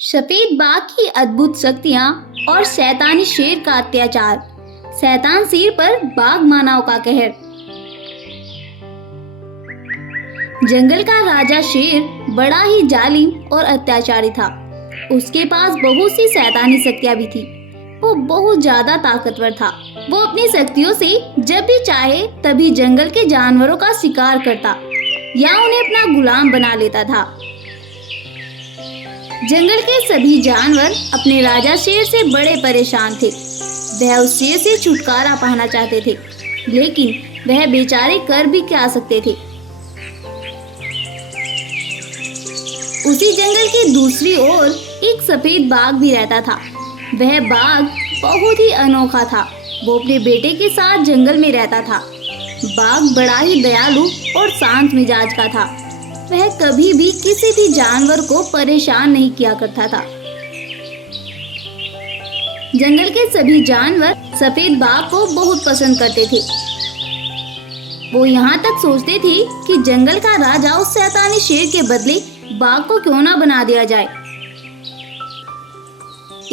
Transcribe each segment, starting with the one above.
सफेद बाघ की अद्भुत शक्तियां और शैतानी शेर का अत्याचार। शैतान शेर पर बाघ मानव का कहर। जंगल का राजा शेर बड़ा ही जालिम और अत्याचारी था। उसके पास बहुत सी शैतानी शक्तियां भी थी। वो बहुत ज्यादा ताकतवर था। वो अपनी शक्तियों से जब भी चाहे तभी जंगल के जानवरों का शिकार करता या उन्हें अपना गुलाम बना लेता था। जंगल के सभी जानवर अपने राजा शेर से बड़े परेशान थे। वह उस शेर से छुटकारा पाना चाहते थे, लेकिन वह बेचारे कर भी क्या सकते थे। उसी जंगल की दूसरी ओर एक सफेद बाघ भी रहता था। वह बाघ बहुत ही अनोखा था। वो अपने बेटे के साथ जंगल में रहता था। बाघ बड़ा ही दयालु और शांत मिजाज का था। वह कभी भी किसी भी जानवर को परेशान नहीं किया करता था। जंगल के सभी जानवर सफेद बाघ को बहुत पसंद करते थे। वो यहाँ तक सोचते थे कि जंगल का राजा उस शैतानी शेर के बदले बाघ को क्यों ना बना दिया जाए।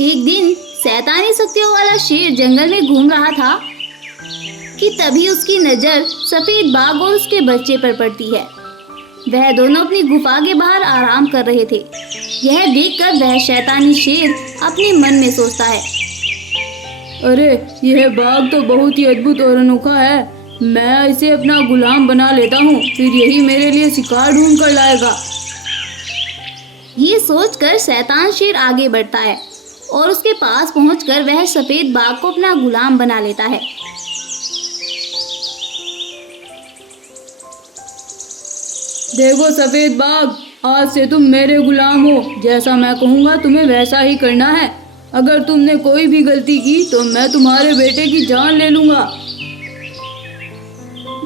एक दिन शैतानी शक्तियों वाला शेर जंगल में घूम रहा था कि तभी उसकी नजर सफेद बाघ और उसके बच्चे पर पड़ती है। वह दोनों अपनी गुफा के बाहर आराम कर रहे थे। यह देखकर वह शैतानी शेर अपने मन में सोचता है, अरे यह बाघ तो बहुत ही अद्भुत और अनोखा है। मैं इसे अपना गुलाम बना लेता हूँ, फिर यही मेरे लिए शिकार ढूंढ कर लाएगा। ये सोचकर शैतान शेर आगे बढ़ता है और उसके पास पहुंचकर वह सफेद बाघ को अपना गुलाम बना लेता है। देखो सफेद बाघ, आज से तुम मेरे गुलाम हो। जैसा मैं कहूँगा तुम्हें वैसा ही करना है। अगर तुमने कोई भी गलती की तो मैं तुम्हारे बेटे की जान ले लूंगा।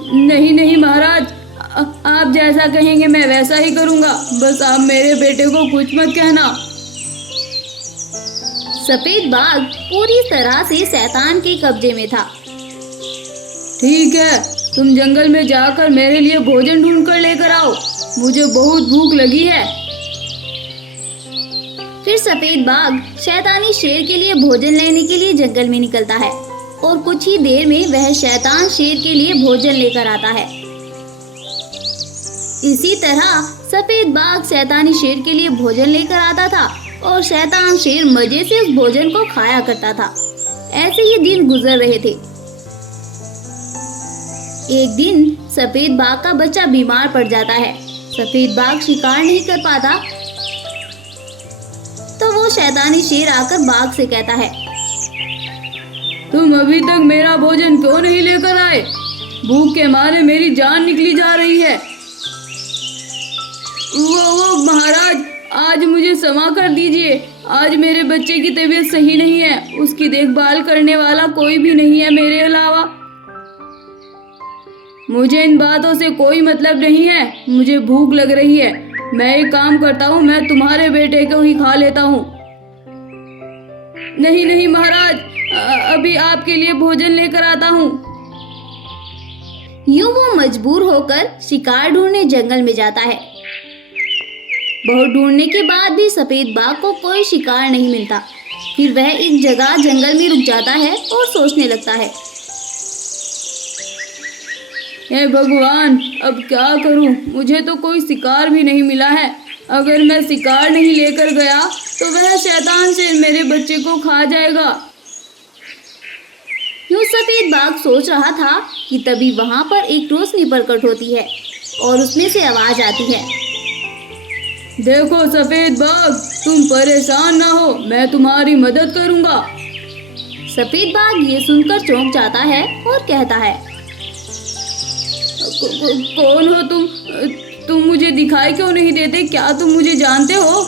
नहीं नहीं महाराज, आप जैसा कहेंगे मैं वैसा ही करूँगा। बस आप मेरे बेटे को कुछ मत कहना। सफेद बाघ पूरी तरह से शैतान के कब्जे में था। ठीक है, तुम जंगल में जाकर मेरे लिए भोजन ढूंढ कर लेकर आओ। मुझे बहुत भूख लगी है। फिर सफेद बाघ शैतानी शेर के लिए भोजन लेने के लिए जंगल में निकलता है और कुछ ही देर में वह शैतान शेर के लिए भोजन लेकर आता है। इसी तरह सफेद बाघ शैतानी शेर के लिए भोजन लेकर आता था और शैतान शेर मजे से उस भोजन को खाया करता था। ऐसे ही दिन गुजर रहे थे। एक दिन सफेद बाघ का बच्चा बीमार पड़ जाता है। सफेद बाघ शिकार नहीं कर पाता तो वो शैतानी शेर आकर बाघ से कहता है, तुम अभी तक मेरा भोजन क्यों नहीं लेकर आए? भूख के मारे मेरी जान निकली जा रही है। वो महाराज, आज मुझे क्षमा कर दीजिए। आज मेरे बच्चे की तबीयत सही नहीं है। उसकी देखभाल करने वाला कोई भी नहीं है मेरे अलावा। मुझे इन बातों से कोई मतलब नहीं है। मुझे भूख लग रही है। मैं एक काम करता हूँ, मैं तुम्हारे बेटे को ही खा लेता हूँ। नहीं नहीं महाराज, अभी आपके लिए भोजन लेकर आता हूँ। यूं वो मजबूर होकर शिकार ढूंढने जंगल में जाता है। बहुत ढूंढने के बाद भी सफेद बाघ को कोई शिकार नहीं मिलता। फिर वह एक जगह जंगल में रुक जाता है और सोचने लगता है, हे भगवान, अब क्या करूं? मुझे तो कोई शिकार भी नहीं मिला है। अगर मैं शिकार नहीं लेकर गया तो वह शैतान शेर मेरे बच्चे को खा जाएगा। यूं सफेद बाघ सोच रहा था कि तभी वहां पर एक रोशनी प्रकट होती है और उसमें से आवाज आती है, देखो सफेद बाघ, तुम परेशान ना हो, मैं तुम्हारी मदद करूंगा। सफेद बाघ ये सुनकर चौंक जाता है और कहता है, कौन हो तुम? तुम मुझे दिखाई क्यों नहीं देते? क्या तुम मुझे जानते हो?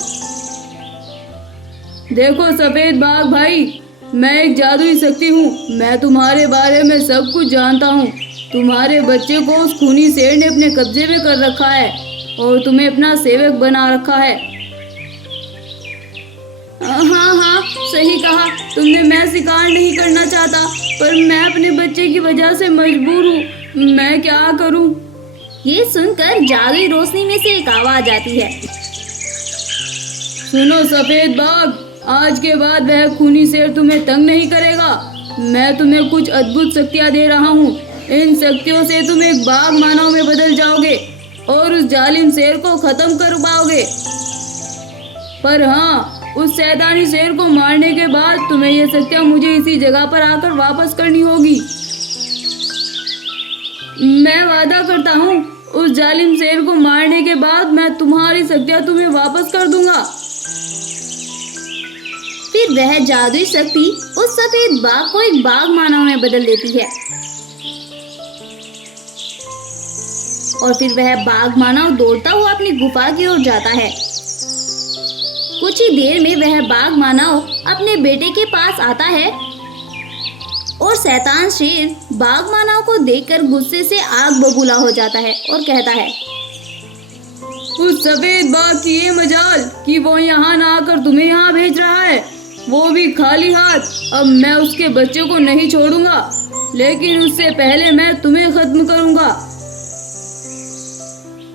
देखो सफेद बाघ भाई, मैं एक जादुई शक्ति हूँ। मैं तुम्हारे बारे में सब कुछ जानता हूँ। तुम्हारे बच्चे को उस खूनी शेर ने अपने कब्जे में कर रखा है और तुम्हें अपना सेवक बना रखा है। हाँ हाँ, सही कहा तुमने। मैं शिकार नहीं करना चाहता, पर मैं अपने बच्चे की वजह से मजबूर हूँ। मैं क्या करूं? ये सुनकर जादुई रोशनी में से एक आवाज आती है, सुनो सफेद बाघ, आज के बाद वह खूनी शेर तुम्हें तंग नहीं करेगा। मैं तुम्हें कुछ अद्भुत शक्तियाँ दे रहा हूँ। इन शक्तियों से तुम एक बाघ मानव में बदल जाओगे और उस जालिम शेर को खत्म कर पाओगे। पर हाँ, उस शैतानी शेर को मारने के बाद तुम्हें ये शक्तियाँ मुझे इसी जगह पर आकर वापस करनी होगी। मैं वादा करता हूँ, उस जालिम शेर को मारने के बाद मैं तुम्हारी शक्तियाँ तुम्हें वापस कर दूंगा। फिर वह जादुई शक्ति उस सफेद बाघ को एक बाघ मानव में बदल देती है और फिर वह बाघ मानव दौड़ता हुआ अपनी गुफा की ओर जाता है। कुछ ही देर में वह बाघ मानव अपने बेटे के पास आता है और शैतान शेर बाघ मानव को देखकर गुस्से से आग बबूला हो जाता है और कहता है, उस सफेद बाघ की ये मजाल कि वो यहाँ ना आकर तुम्हें यहाँ भेज रहा है, वो भी खाली हाथ। अब मैं उसके बच्चे को नहीं छोड़ूंगा, लेकिन उससे पहले मैं तुम्हें खत्म करूंगा।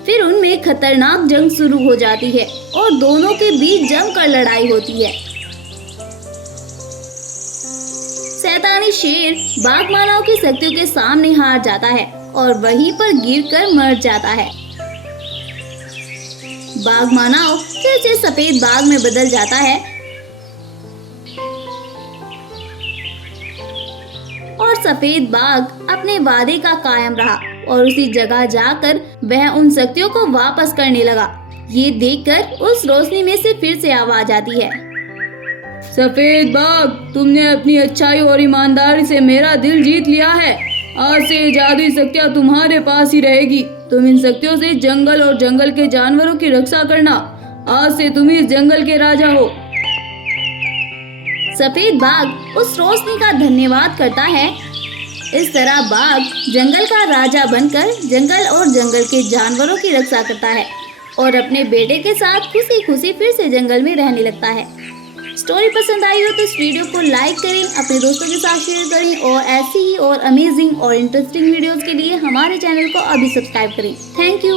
फिर उनमें खतरनाक जंग शुरू हो जाती है और दोनों के बीच जमकर लड़ाई होती है। शैतानी शेर बाघ मानव की शक्तियों के सामने हार जाता है और वहीं पर गिरकर मर जाता है। बाघ मानव फिर से सफेद बाघ में बदल जाता है और सफेद बाघ अपने वादे का कायम रहा और उसी जगह जाकर वह उन शक्तियों को वापस करने लगा। ये देखकर उस रोशनी में से फिर से आवाज आती है, सफेद बाघ, तुमने अपनी अच्छाई और ईमानदारी से मेरा दिल जीत लिया है। आज से ये जादुई शक्तियाँ तुम्हारे पास ही रहेगी। तुम इन शक्तियों से जंगल और जंगल के जानवरों की रक्षा करना। आज से तुम इस जंगल के राजा हो। सफेद बाघ उस रोशनी का धन्यवाद करता है। इस तरह बाघ जंगल का राजा बनकर जंगल और जंगल के जानवरों की रक्षा करता है और अपने बेटे के साथ खुशी खुशी फिर से जंगल में रहने लगता है। स्टोरी पसंद आई हो तो इस वीडियो को लाइक करें, अपने दोस्तों के साथ शेयर करें और ऐसी ही और अमेजिंग और इंटरेस्टिंग वीडियोस के लिए हमारे चैनल को अभी सब्सक्राइब करें। Thank you.